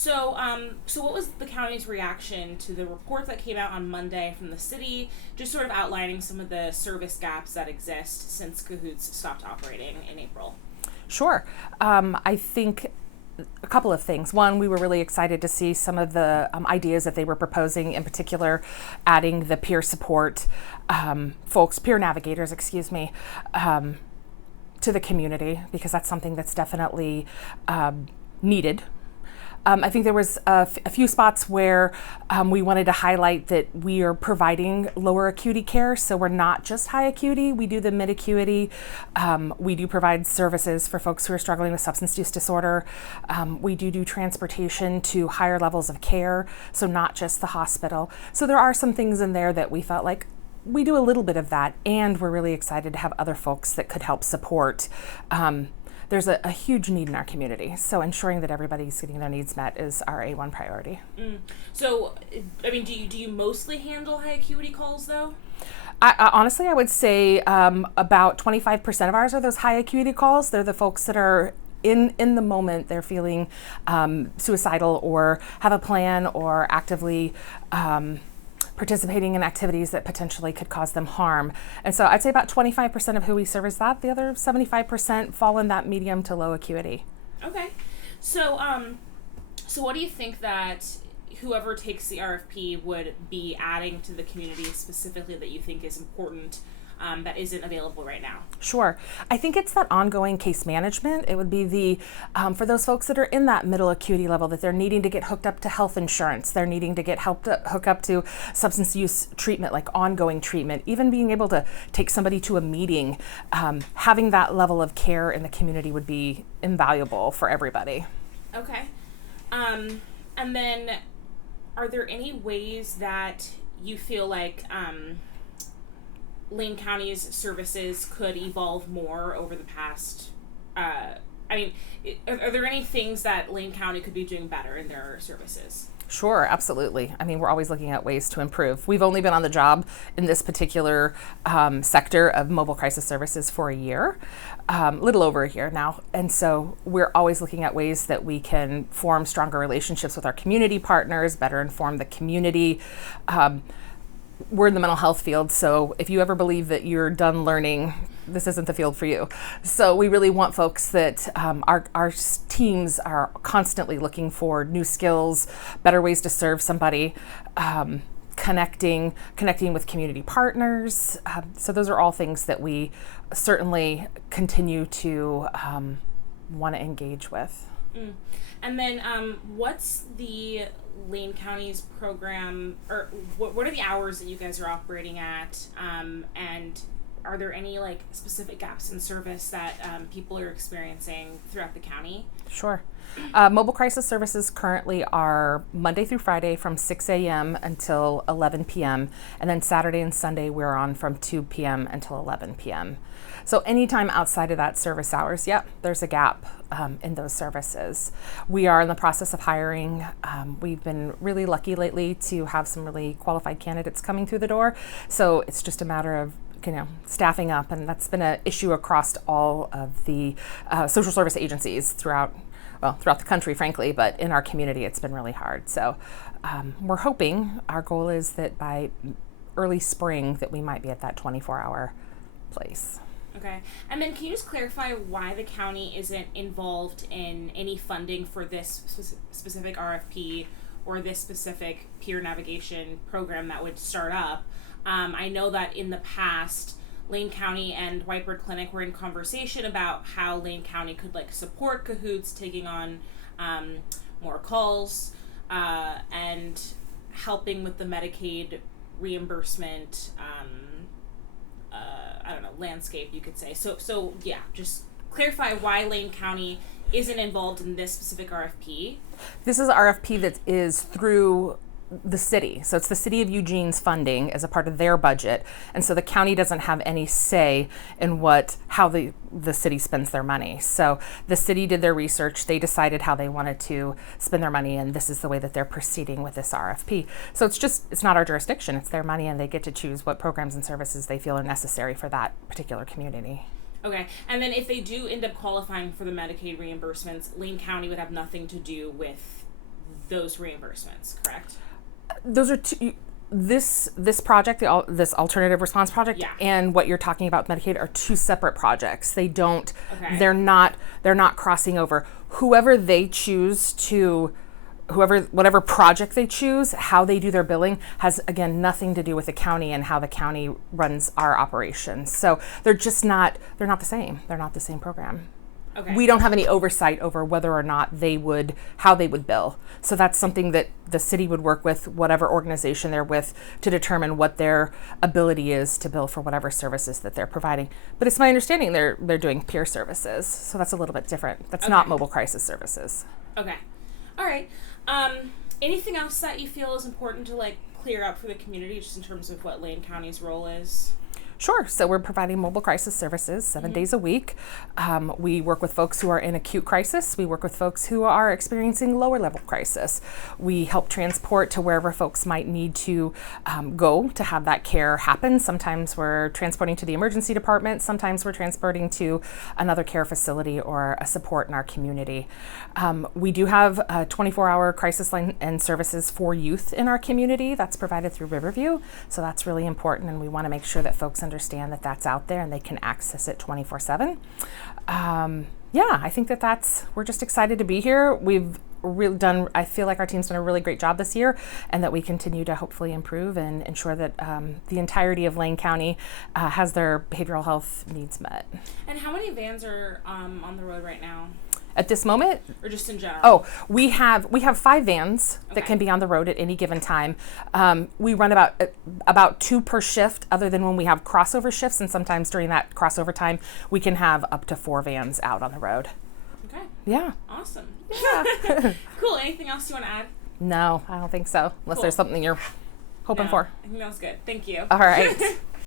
So what was the county's reaction to the report that came out on Monday from the city, just sort of outlining some of the service gaps that exist since CAHOOTS stopped operating in April? Sure. I think a couple of things. One, we were really excited to see some of the ideas that they were proposing, in particular, adding the peer support peer navigators, to the community, because that's something that's definitely needed. I think there was a few spots where we wanted to highlight that we are providing lower acuity care. So we're not just high acuity, we do the mid acuity. We do provide services for folks who are struggling with substance use disorder. We do transportation to higher levels of care, so not just the hospital. So there are some things in there that we felt like we do a little bit of that, and we're really excited to have other folks that could help support. There's a huge need in our community, so ensuring that everybody's getting their needs met is our A1 priority. So, I mean, do you mostly handle high acuity calls though? Honestly, I would say about 25% of ours are those high acuity calls. They're the folks that are in the moment, they're feeling suicidal or have a plan or actively participating in activities that potentially could cause them harm. And so I'd say about 25% of who we serve is that. The other 75% fall in that medium to low acuity. Okay. So what do you think that whoever takes the RFP would be adding to the community specifically that you think is important that isn't available right now? Sure. I think it's that ongoing case management. It would be the, for those folks that are in that middle acuity level, that they're needing to get hooked up to health insurance, they're needing to get help to hook up to substance use treatment, like ongoing treatment, even being able to take somebody to a meeting. Having that level of care in the community would be invaluable for everybody. Okay. And then are there any ways that you feel like Lane County's services could evolve more over the past, are there any things that Lane County could be doing better in their services? Sure, absolutely. I mean, we're always looking at ways to improve. We've only been on the job in this particular sector of mobile crisis services for a year, little over a year now. And so we're always looking at ways that we can form stronger relationships with our community partners, better inform the community. We're in the mental health field, so if you ever believe that you're done learning, this isn't the field for you. So we really want folks that our teams are constantly looking for new skills, better ways to serve somebody, connecting with community partners. So those are all things that we certainly continue to want to engage with. And then what's the Lane County's program, or what are the hours that you guys are operating at, and are there any like specific gaps in service that people are experiencing throughout the county? Sure. Mobile crisis services currently are Monday through Friday from 6 a.m. until 11 p.m. and then Saturday and Sunday we're on from 2 p.m. until 11 p.m. So anytime outside of that service hours, there's a gap in those services. We are in the process of hiring. We've been really lucky lately to have some really qualified candidates coming through the door. So it's just a matter of staffing up, and that's been an issue across all of the social service agencies throughout the country, frankly, but in our community it's been really hard. So we're hoping, our goal is that by early spring that we might be at that 24-hour place. Okay. And then can you just clarify why the county isn't involved in any funding for this specific RFP or this specific peer navigation program that would start up? I know that in the past, Lane County and Whitebird Clinic were in conversation about how Lane County could support CAHOOTS taking on more calls and helping with the Medicaid reimbursement landscape, you could say. So just clarify why Lane County isn't involved in this specific RFP. This is an RFP that is through the city. So it's the City of Eugene's funding as a part of their budget. And so the county doesn't have any say in how the city spends their money. So the city did their research, they decided how they wanted to spend their money, and this is the way that they're proceeding with this RFP. So it's not our jurisdiction, it's their money, and they get to choose what programs and services they feel are necessary for that particular community. Okay, and then if they do end up qualifying for the Medicaid reimbursements, Lane County would have nothing to do with those reimbursements, correct? Those are two. This project, this alternative response project, and what you're talking about with Medicaid are two separate projects. They don't. Okay. They're not crossing over. Whoever they choose to. Whatever project they choose, how they do their billing has, again, nothing to do with the county and how the county runs our operations. So they're the same. They're not the same program. Okay. We don't have any oversight over whether or not how they would bill. So that's something that the city would work with whatever organization they're with to determine what their ability is to bill for whatever services that they're providing. But it's my understanding they're doing peer services. So that's a little bit different. That's not mobile crisis services. Okay. All right. Anything else that you feel is important to clear up for the community, just in terms of what Lane County's role is? Sure. So we're providing mobile crisis services 7 days a week. We work with folks who are in acute crisis. We work with folks who are experiencing lower level crisis. We help transport to wherever folks might need to go to have that care happen. Sometimes we're transporting to the emergency department. Sometimes we're transporting to another care facility or a support in our community. We do have a 24-hour crisis line and services for youth in our community. That's provided through Riverview. So that's really important, and we want to make sure that folks understand that that's out there and they can access it 24/7. I think we're just excited to be here. We've really I feel like our team's done a really great job this year, and that we continue to hopefully improve and ensure that the entirety of Lane County has their behavioral health needs met. And how many vans are on the road right now? At this moment? Or just in general? Oh, we have 5 vans that can be on the road at any given time. We run about 2 per shift, other than when we have crossover shifts, and sometimes during that crossover time, we can have up to 4 vans out on the road. Okay. Yeah. Awesome. Yeah. Cool. Anything else you want to add? No, I don't think so, unless there's something you're hoping for. I think that was good. Thank you. All right.